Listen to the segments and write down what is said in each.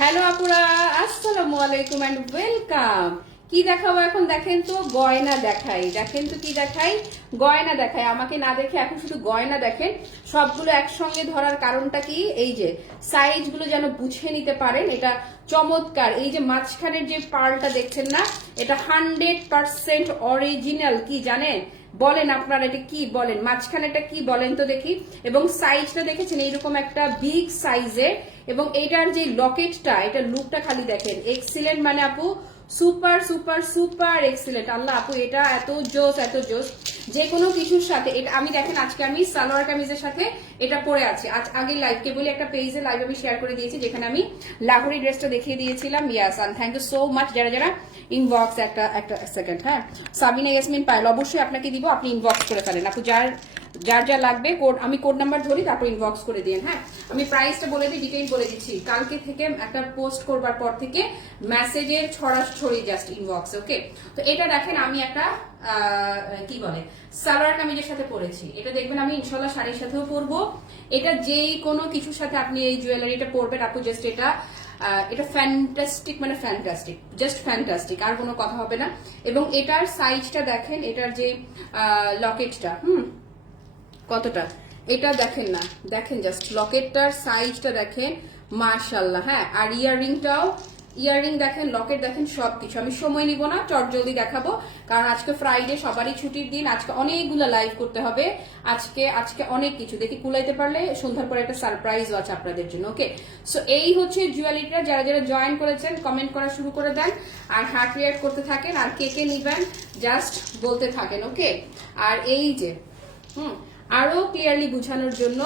Hello আপুরা, আসসালামু আলাইকুম এন্ড ওয়েলকাম। কি দেখাবো এখন? দেখেন তো, গয়না দেখাই। দেখেন তো কি দেখাই, গয়না দেখাই। আমাকে না দেখে এখন শুধু গয়না দেখেন। সবগুলো একসঙ্গে ধরার কারণটা কি, এই যে সাইজ গুলো যেন বুঝে নিতে পারেন। এটা চমৎকার। এই যে মাঝখানের যে পার্লটা দেখছেন না, এটা 100% অরিজিনাল। কি জানেন, বলেন আপনারা এটা কি বলেন, মাঝখানেটা কি বলেন তো দেখি। এবং সাইজটা দেখেছেন এইরকম একটা বিগ সাইজে, এবং এটার যে লকেটটা, এটা লুকটা খালি দেখেন, এক্সিলেন্ট। মানে আপু সুপার সুপার সুপার এক্সিলেন্ট। আল্লাহ আপু, এটা এত জোস এত জোস, যে কোনো কিছুর সাথে। এটা আমি দেখেন, আজকে আমি সালোয়ার কামিজের সাথে এটা পরে আছি। আজ আগে লাইভকে বলি, একটা পেজে লাইভ আমি শেয়ার করে দিয়েছি, যেখানে আমি লাহোরি ড্রেসটা দেখিয়ে দিয়েছিলাম। Yes, and thank you so much যারা যারা ইনবক্স। একটা সেকেন্ড, হ্যাঁ, সাবিনা ইয়াসমিন পায়েল, অবশ্যই আপনাকে দিব, আপনি ইনবক্স করে ফেলেন আপু। যার যা লাগবে কোড, আমি কোড নাম্বার ধরি, তারপর ইনবক্স করে দিন। হ্যাঁ, আমি প্রাইসটা বলে দিই, ডিটেইল বলে দিচ্ছি। কালকে থেকে একটা পোস্ট করবার পর থেকে মেসেজের ছড়াছড়ি জাস্ট ইনবক্স। ওকে, তো এটা দেখেন, আমি একটা কি বলে সালোয়ার কামিজের সাথে পরেছি। এটা দেখবেন আমি ইনশাল্লাহ শাড়ির সাথেও পরবো। এটা যেই কোনো কিছুর সাথে আপনি এই জুয়েলারিটা পরবেন আপু, জাস্ট এটা ফ্যান্টাস্টিক, মানে ফ্যান্টাস্টিক, জাস্ট ফ্যান্টাস্টিক, আর কোনো কথা হবে না। এবং এটার সাইজটা দেখেন, এটার যে লকেটটা, কতটা, এটা দেখেন না, দেখেন জাস্ট লকেটটার সাইজটা দেখেন, মাশাআল্লাহ। হ্যাঁ, আর ইয়াররিং দেখেন, লকেট দেখেন, সবকিছু। আমি সময় নিব না, চটজলদি দেখাবো, কারণ আজকে ফ্রাইডে, সবারই ছুটির দিন। আজকে অনেকগুলো লাইভ করতে হবে, আজকে অনেক কিছু দেখি, কুলাইতে পারলে সন্ধ্যার পরে একটা সারপ্রাইজও আছে আপনাদের জন্য। ওকে, সো এই হচ্ছে জুয়েলারিটা। যারা যারা জয়েন করেছেন কমেন্ট করা শুরু করে দেন, আর হার্ট রিয়াক্ট করতে থাকেন, আর কে কে নিবেন জাস্ট বলতে থাকেন। ওকে, আর এই যে আরো ক্লিয়ারলি বুঝানোর জন্য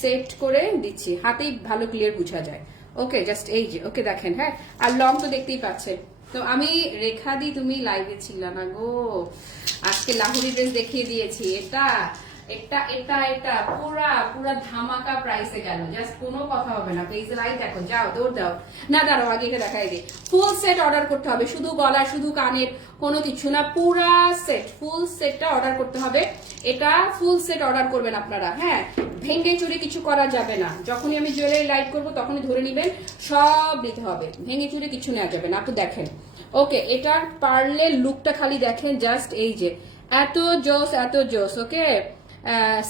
সেট করে দিচ্ছি, হাতেই ভালো ক্লিয়ার বুঝা যায়। ওকে, জাস্ট এই যে, ওকে দেখেন। হ্যাঁ, আর লং তো দেখতেই পাচ্ছেন। তো আমি রেখা দি, তুমি লাইভে ছিল না গো, আজকে লাহোরি ড্রেস দেখিয়ে দিয়েছি। এটা এটা এটা এটা পুরা পুরা ধামাকা প্রাইসে গেল, জাস্ট কোনো কথা হবে না। পেজে লাইভ দেখো, যাও দৌড় দাও। না দাঁড়াও, আগে এটা দেখাই দিই। ফুল সেট অর্ডার করতে হবে, শুধু গলা শুধু কানের কোনো কিছু না, পুরা সেট, ফুল সেটটা অর্ডার করতে হবে। এটা ফুল সেট অর্ডার করবেন আপনারা। হ্যাঁ, ভেঙে চুরে কিছু করা যাবে না। যখনই আমি জুয়েলারি লাইভ করবো তখনই ধরে নিবেন, সব নিতে হবে, ভেঙে চুরে কিছু নেওয়া যাবে না। আপনি দেখেন, ওকে, এটার পার্লের লুকটা খালি দেখেন, জাস্ট এই যে এত জোস এত জোস। ওকে,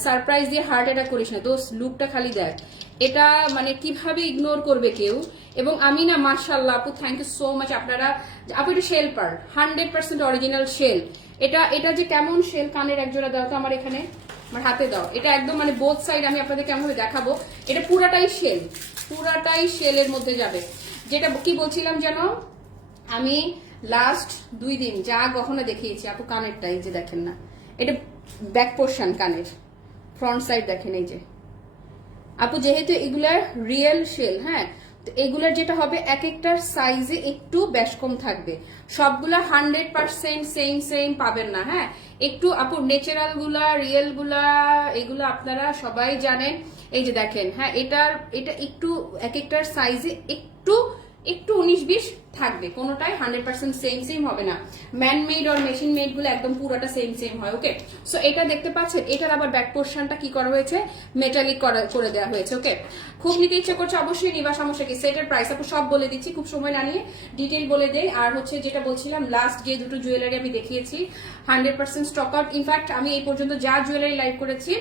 সারপ্রাইজ দিয়ে হার্ট অ্যাটাক করিস না দোস্ত, লুকটা খালি দেখ। এটা মানে কিভাবে ইগনোর করবে কেউ। এবং আমি না, মাশাআল্লাহ আপু, থ্যাংক ইউ সো মাচ। আপনারা আপু, এটা শেল পার্ল, 100% অরিজিনাল শেল। এটা যে কেমন শেল, কানের একজোড়া দাও তো আমার এখানে, আমার হাতে দাও। এটা একদম মানে বোথ সাইড আমি আপনাদের কেমন ভাবে দেখাবো। এটা পুরাটাই শেল, পুরাটাই শেলের মধ্যে যাবে। যেটা কি বলছিলাম যেন, আমি লাস্ট 2 দিন যা গহনা দেখিয়েছি আপু, কানেরটা এই যে দেখেন না, এটা ব্যাক পোর্শন, কানের ফ্রন্ট সাইড দেখেন এই যে আপু। যেহেতু এগুলার রিয়েল শেল, হ্যাঁ, তো এগুলার যেটা হবে, এক একটার সাইজে একটু বেশ কম থাকবে, সবগুলা 100% সেম সেম পাবেন না। হ্যাঁ, একটু আপু ন্যাচারাল গুলা, রিয়েল গুলা, এগুলো আপনারা সবাই জানেন। এই যে দেখেন, হ্যাঁ, এটা একটু এক একটার সাইজে একটু একটু 19-20 থাকবে, কোনোটাই 100% সেম সেম হবে না। ম্যান মেড আর মেশিন মেড গুলো একদম পুরোটা সেম সেম হয়। ওকে, সো এটা দেখতে পাচ্ছেন, এটার আবার ব্যাক পোর্শনটা কি করা হয়েছে, মেটালিক করে দেওয়া হয়েছে। ওকে, খুব নিতে ইচ্ছে করছে অবশ্যই নিবা, সমস্যা কি। সেটের প্রাইস আপু সব বলে দিচ্ছি, খুব সময় না নিয়ে ডিটেইল বলে দেই। আর হচ্ছে যেটা বলছিলাম, লাস্ট যে দুটো জুয়েলারি আমি দেখিয়েছি 100% স্টক আউট। ইনফ্যাক্ট আমি এই পর্যন্ত যা জুয়েলারি লাইভ করেছি,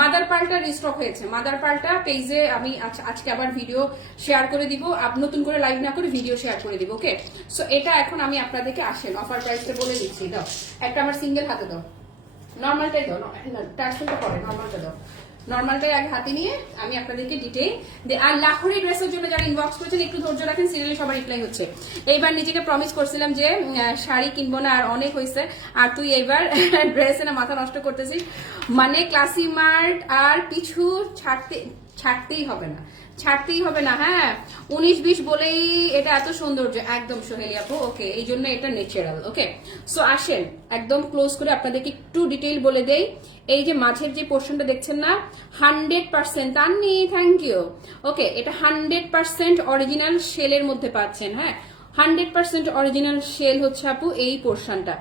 মাদার পার্লটা রিস্টক হয়েছে। মাদার পার্লটা পেজে আমি আজকে আবার ভিডিও শেয়ার করে দিব, নতুন করে লাইভ না করে ভিডিও শেয়ার করে দিব। ওকে, সো এটা এখন আমি আপনাদেরকে, আসেন অফার প্রাইসটা বলে দিচ্ছি। দাও একটা আমার সিঙ্গেল হাতে দাও, নর্মালটাই দাও, টার্সেলটা পরে, নর্মালটা দাও। নর্মালটাই আগে হাতে নিয়ে আমি আপনাদেরকে ডিটেইল। আর লাহোরি ড্রেসের জন্য যারা ইনবক্স করেছেন একটু ধৈর্য রাখেন, সিরিয়ালি সবার রিপ্লাই হচ্ছে। এইবার নিজেকে প্রমিস করছিলাম যে শাড়ি কিনবো না, আর অনেক হয়েছে, আর তুই এইবার ড্রেসে না মাথা নষ্ট করতেছিস। মানে ক্লাসি মার্ট আর কিছু ছাড়তেই হবে না, ছাড়তেই হবে না। হ্যাঁ, 19-20 বলেই এটা এত সৌন্দর্য, একদম সোহেলি আপু। ওকে, এই জন্য এটা ন্যাচারাল। ওকে, সো আসেন একদম ক্লোজ করে আপনাদেরকে একটু ডিটেইল বলে দেই। এই যে মাঝের যে পোর্শনটা দেখছেন না, 100% তাননি, থ্যাংক ইউ। ওকে, এটা 100% অরিজিনাল শেলের মধ্যে পাচ্ছেন। হ্যাঁ, 100% অরিজিনাল শেল হচ্ছে আপু এই পোর্শনটা।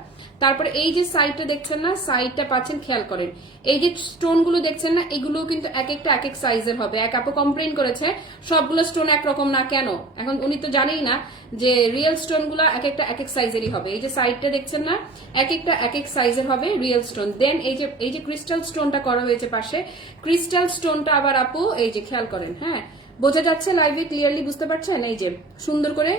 তারপরে এই যে সাইডটা দেখছেন না, সাইডটা পাচ্ছেন, খেয়াল করেন এই যে স্টোন গুলো দেখছেন না, এগুলো কিন্তু এক একটা এক এক সাইজের হবে। এক আপু কমপ্লেন করেছে সবগুলো স্টোন একরকম না কেন, এখন উনি তো জানেই না যে রিয়েল স্টোন গুলো এক একটা এক এক সাইজেরই হবে। এই যে সাইডটা দেখছেন না, এক একটা এক এক সাইজের হবে রিয়েল স্টোন। দেন এই যে ক্রিস্টাল স্টোনটা করা হয়েছে পাশে, ক্রিস্টাল স্টোনটা আবার আপু এই যে খেয়াল করেন, হ্যাঁ বোঝা যাচ্ছে লাইভে ক্লিয়ারলি বুঝতে পারছেন? এই যে সুন্দর করে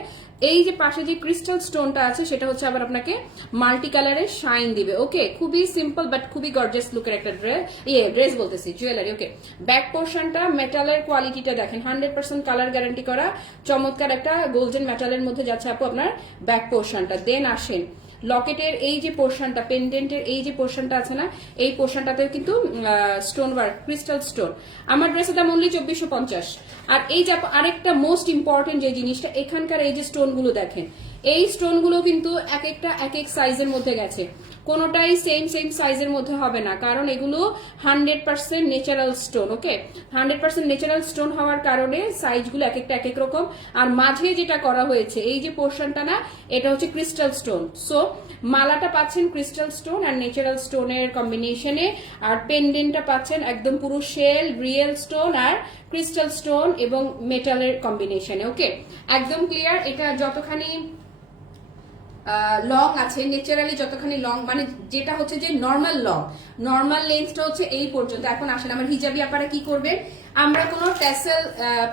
এই যে পাশে যে ক্রিস্টাল স্টোনটা আছে সেটা হচ্ছে আবার আপনাকে মাল্টি কালারের শাইন দিবে। ওকে, খুবই সিম্পল বাট খুবই গর্জিয়াস লুকের একটা ড্রেস বলতেছি, জুয়েলারি। ওকে, ব্যাক পোর্শনটা মেটালের কোয়ালিটিটা দেখেন, 100% কালার গ্যারান্টি করা চমৎকার একটা গোল্ডেন মেটালের মধ্যে যাচ্ছে আপু আপনার ব্যাক পোর্শনটা। দেন আসেন লকেটের এই যে পোর্শনটা, পেন্ডেন্টের এই যে পোর্শনটা আছে না, এই পোর্শনটাতেও কিন্তু স্টোন ওয়ার্ক, ক্রিস্টাল স্টোন। আমার ড্রেসের দাম অনলি 2450। আর এই যে আরেকটা মোস্ট ইম্পর্টেন্ট যে জিনিসটা, এখানকার এই যে স্টোন গুলো দেখেন, এই স্টোন গুলো কিন্তু এক একটা এক এক সাইজের মধ্যে গেছে, কোনোটাই সেম সাইজের মধ্যে হবে না, কারণ এগুলো 100% ন্যাচারাল স্টোন। ওকে, 100% ন্যাচারাল স্টোন হওয়ার কারণে সাইজগুলো এক একটা এক এক রকম। আর মাঝে যেটা করা হয়েছে এই যে পোর্শনটা না, এটা হচ্ছে ক্রিস্টাল স্টোন। সো মালাটা পাচ্ছেন ক্রিস্টাল স্টোন আর ন্যাচারাল স্টোনের কম্বিনেশনে, আর পেন্ডেন্টটা পাচ্ছেন একদম পুরো শেল রিয়েল স্টোন আর ক্রিস্টাল স্টোন এবং মেটালের কম্বিনেশনে। ওকে, একদম ক্লিয়ার। এটা যতখানি লং আছে, ন্যাচারালি যতখানি লং, মানে যেটা হচ্ছে যে নর্মাল লেন্থটা হচ্ছে এই পর্যন্ত। এখন আসেন আমার হিজাবি আপনারা কি করবেন, আমরা কোনো ট্যাসেল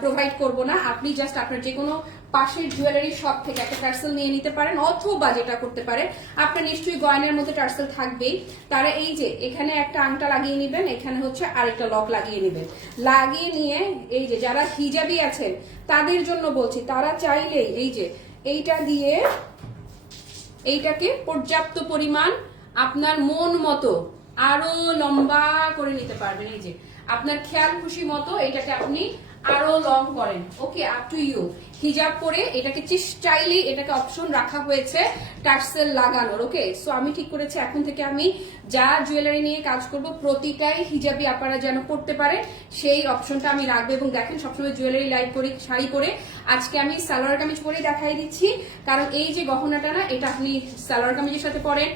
প্রোভাইড করব না, আপনি জাস্ট আপনার যে কোনো পাশের জুয়েলারি শপ থেকে একটা টার্সেল নিয়ে নিতে পারেন, অথবা যেটা করতে পারেন আপনার নিশ্চয়ই গয়নার মধ্যে টার্সেল থাকবেই, তারা এই যে এখানে একটা আংটা লাগিয়ে নেবেন, এখানে হচ্ছে আরেকটা লক লাগিয়ে নেবেন, লাগিয়ে নিয়ে এই যে যারা হিজাবি আছেন তাদের জন্য বলছি, তারা চাইলেই এই যে এইটা দিয়ে এইটাকে পর্যাপ্ত পরিমাণ আপনার মন মতো আরো লম্বা করে নিতে পারবেন। এই যে আপনার খেয়াল খুশি মতো এটাকে আপনি আরো লং করেন। ওকে, আপ টু ইউ। হিজাব পরে এটাকে চাইলেই এটাকে অপশন রাখা হয়েছে টার্সেল লাগানোর। ওকে, সো আমি ঠিক করেছি এখন থেকে আমি যা জুয়েলারি নিয়ে কাজ করব প্রতিটাই হিজাবি আপনারা যেন করতে পারে সেই অপশনটা আমি রাখবো। এবং দেখেন সবসময় জুয়েলারি লাইভ করি শাড়ি পরে, আজকে আমি সালোয়ার কামিজ পরে দেখাই দিচ্ছি, কারণ এই যে গহনাটা না, এটা আপনি সালোয়ার কামিজের সাথে পরেন,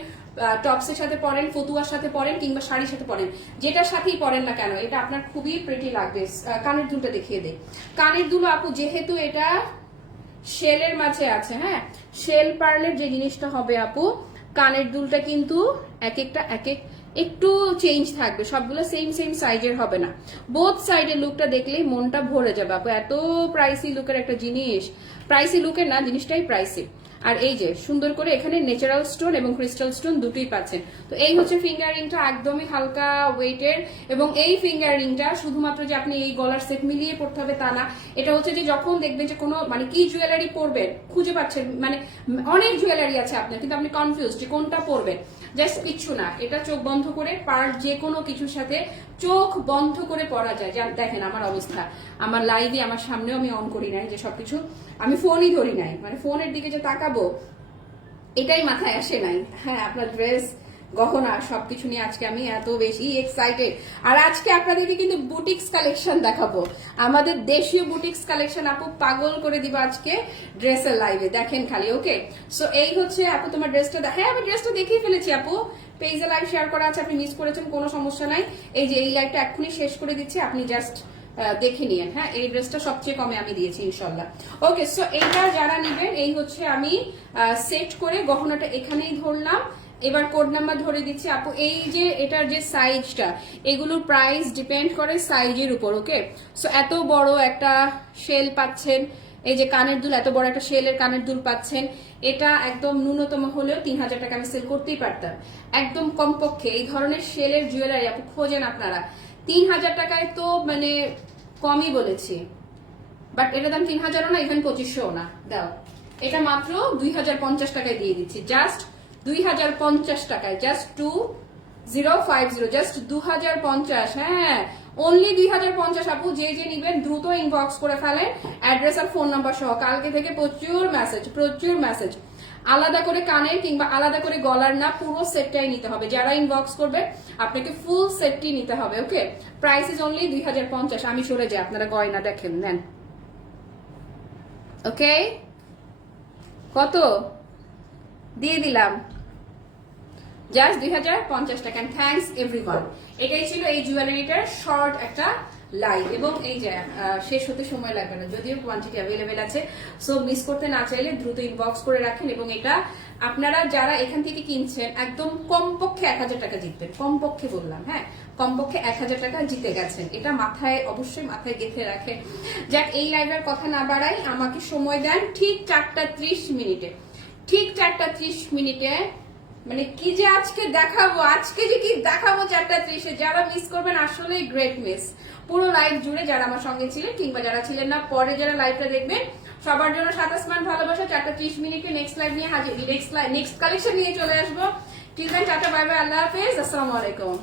টপসের সাথে পরেন, ফতুয়ার সাথে পরেন, কিংবা শাড়ির সাথে পরেন, যেটার সাথেই পরেন না কেন এটা আপনার খুবই প্রিটি লাগবে। কানের দুলটা দেখিয়ে দে। কানের দুল আপু যেহেতু এটা শেলের মাঝে আছে, হ্যাঁ শেল পার্লের যে জিনিসটা হবে আপু, কানের দুলটা কিন্তু এক একটা এক এক একটু চেঞ্জ থাকবে, সবগুলো সেম সাইজের হবে না। বোথ সাইডের লুকটা দেখলেই মনটা ভরে যাবে আপু। এত প্রাইসি লুকের একটা জিনিস, প্রাইসি লুকের না, জিনিসটাই প্রাইসি। আর এই যে সুন্দর করে এখানে ন্যাচারাল স্টোন এবং ক্রিস্টাল স্টোন দুটোই পাচ্ছেন। তো এই হচ্ছে ফিঙ্গার রিংটা, একদমই হালকা ওয়েটের। এবং এই ফিঙ্গার রিংটা শুধুমাত্র যে আপনি এই গলার সেট মিলিয়ে পড়তে হবে তা না, এটা হচ্ছে যে যখন দেখবেন যে কোনো মানে কি জুয়েলারি পরবেন খুঁজে পাচ্ছেন, মানে অনেক জুয়েলারি আছে আপনার কিন্তু আপনি কনফিউজ যে কোনটা পরবেন, জাস্ট কিচ্ছু না, এটা চোখ বন্ধ করে পার যে কোনো কিছুর সাথে চোখ বন্ধ করে পড়া যায়। দেখেন আমার অবস্থা, আমার লাইভে আমার সামনেও আমি অন করি নাই যে সবকিছু, আমি ফোনই ধরি নাই, মানে ফোনের দিকে যে তাকাবো এটাই মাথায় আসে নাই। হ্যাঁ, আপনার ড্রেস গহনা সবকিছু নিয়ে আজকে আমি এত বেশি এক্সাইটেড। আর আজকে আপনাদেরকে কিন্তু বুটিক্স কালেকশন দেখাবো, আমাদের দেশীয় বুটিক্স কালেকশন আপু পাগল করে দিব আজকে ড্রেসের লাইভে, দেখেন খালি। ওকে, সো এই হচ্ছে আপু তোমার ড্রেসটা। হ্যাঁ, আমি ড্রেসটা দেখিয়ে ফেলেছি আপু, পেজে লাইভ শেয়ার করা আছে, আপনি মিস করেছেন কোনো সমস্যা নাই। এই যে এই লাইভটা এক্ষুনি শেষ করে দিচ্ছি, আপনি জাস্ট দেখে নিয়ে। হ্যাঁ, এই ড্রেসটা সবচেয়ে কমে আমি দিয়েছি ইনশাল্লাহ। ওকে, সো এইটা যারা নিবেন, এই হচ্ছে আমি সেট করে গহনাটা এখানেই ধরলাম। এবার কোড নাম্বার ধরে দিচ্ছি আপু। এই যে এটার যে সাইজটা, এগুলোর প্রাইস ডিপেন্ড করে সাইজের উপর। ওকে, সো এত বড় একটা শেল পাচ্ছেন, এই যে কানের দুল, এত বড় একটা শেলের কানের দুল পাচ্ছেন, এটা একদম ন্যূনতম হলেও 3000 টাকা আমি সেল করতেই পারতাম। একদম কমপক্ষে এই ধরনের শেলের জুয়েলারি আপু খোঁজেন আপনারা 3000 টাকায়, তো মানে কমই বলেছি, বাট এটা দাম 3000ও না, ইভেন 2500ও না। দাও, এটা মাত্র 2050 টাকায় দিয়ে দিচ্ছি, জাস্ট 2050 টাকায়, জাস্ট 2050, জাস্ট 2050। হ্যাঁ, অনলি 2050 আপু। যে নিবেন দ্রুত ইনবক্স করে ফেলেন অ্যাড্রেস আর ফোন নাম্বার সহ। কালকে থেকে প্রচুর মেসেজ। আলাদা করে কানের কিংবা আলাদা করে গলার না, পুরো সেটটাই নিতে হবে। যারা ইনবক্স করবে আপনাকে ফুল সেটটি নিতে হবে। ওকে, প্রাইস ইজ অনলি 2050। আমি সরে যাই, আপনারা গয়না দেখেন, নেন। ওকে, কত দিয়ে দিলাম? জাস্ট 2050 টাকা। Thanks everyone. এটাই ছিল এই জুয়েলারিটার শর্ট একটা লাইভ, এবং এই যে শেষ হতে সময় লাগবে না, যদিও কোয়ান্টিটি অ্যাভেলেবেল আছে। সো মিস করতে না চাইলে দ্রুত ইনবক্স করে রাখেন, এবং এটা আপনারা যারা এখান থেকে কিনছেন একদম কমপক্ষে 1000 টাকা জিতবেন, কমপক্ষে বললাম, হ্যাঁ কমপক্ষে 1000 টাকা জিতে গেছেন। এটা মাথায় অবশ্যই মাথায় গেঁথে রাখেন। যাক, এই লাইভের কথা না বাড়াই, আমাকে সময় দেন ঠিক 4টা 30 মিনিটে, ঠিক 4টা 30 মিনিটে মানে কি যে আজকে দেখাবো, আজকে যে কি দেখাবো 4টা 30-এ। যারা মিস করবেন আসলে গ্রেট মিস। পুরো লাইভ জুড়ে যারা আমার সঙ্গে ছিলেন কিংবা যারা ছিলেন না, পরে যারা লাইভটা দেখবেন, সবার জন্য সাত আসমান ভালোবাসা। 4টা 30 মিনিটে নেক্সট লাইভ নিয়ে হাজির, নেক্সট কালেকশন নিয়ে চলে আসবো। ঠিক আছে, টাটা, বাই বাই, আল্লাহ হাফেজ, আসসালামু আলাইকুম।